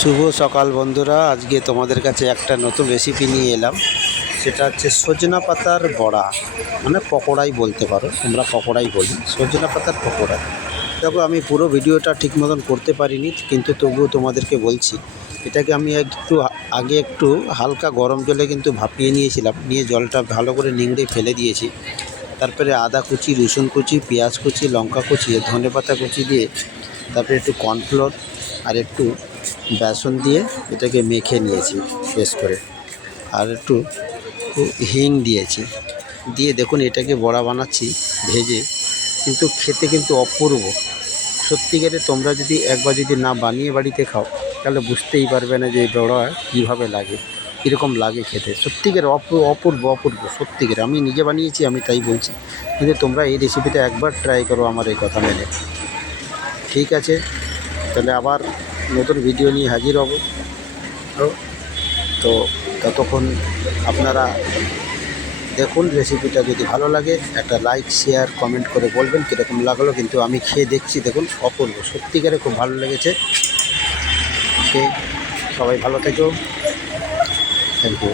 শুভ সকাল বন্ধুরা, আজকে তোমাদের কাছে একটা নতুন রেসিপি নিয়ে এলাম। সেটা হচ্ছে সজনা পাতার বড়া, মানে পকোড়াই বলতে পারো, তোমরা পকোড়াই বলি, সজনা পাতার পকোড়া। দেখো, আমি পুরো ভিডিওটা ঠিক মতন করতে পারিনি, কিন্তু তবুও তোমাদেরকে বলছি। এটাকে আমি একটু হালকা গরম জলে কিন্তু ভাপিয়ে নিয়েছিলাম, নিয়ে জলটা ভালো করে নিংড়ে ফেলে দিয়েছি। তারপরে আদা কুচি, রসুন কুচি, পেঁয়াজ কুচি, লঙ্কা কুচি, ধনেপাতা কুচি দিয়ে, তারপরে একটু কর্নফ্লোর আর একটু বেসন দিয়ে এটাকে মেখে নিয়েছি বেশ করে। আর একটু হিং দিয়েছি, দিয়ে দেখুন এটাকে বড়া বানাচ্ছি ভেজে। কিন্তু খেতে কিন্তু অপূর্ব। সত্যিকারে তোমরা যদি একবার যদি না বানিয়ে বাড়িতে খাও, তাহলে বুঝতেই পারবে না যে এই বড়া কীভাবে লাগে, কীরকম লাগে খেতে। সত্যিকারে অপূর্ব অপূর্ব, সত্যিকারে। আমি নিজে বানিয়েছি, আমি তাই বলছি। কিন্তু তোমরা এই রেসিপিটা একবার ট্রাই করো আমার এই কথা মেনে। ঠিক আছে, তাহলে আবার নতুন ভিডিও নিয়ে হাজির হব। তো ততক্ষণ আপনারা দেখুন রেসিপিটা। যদি ভালো লাগে একটা লাইক, শেয়ার, কমেন্ট করে বলবেন কীরকম লাগলো। কিন্তু আমি খেয়ে দেখছি, দেখুন অপূর্ব, সত্যিকারে খুব ভালো লেগেছে। ওকে, সবাই ভালো থেকো। Thank you.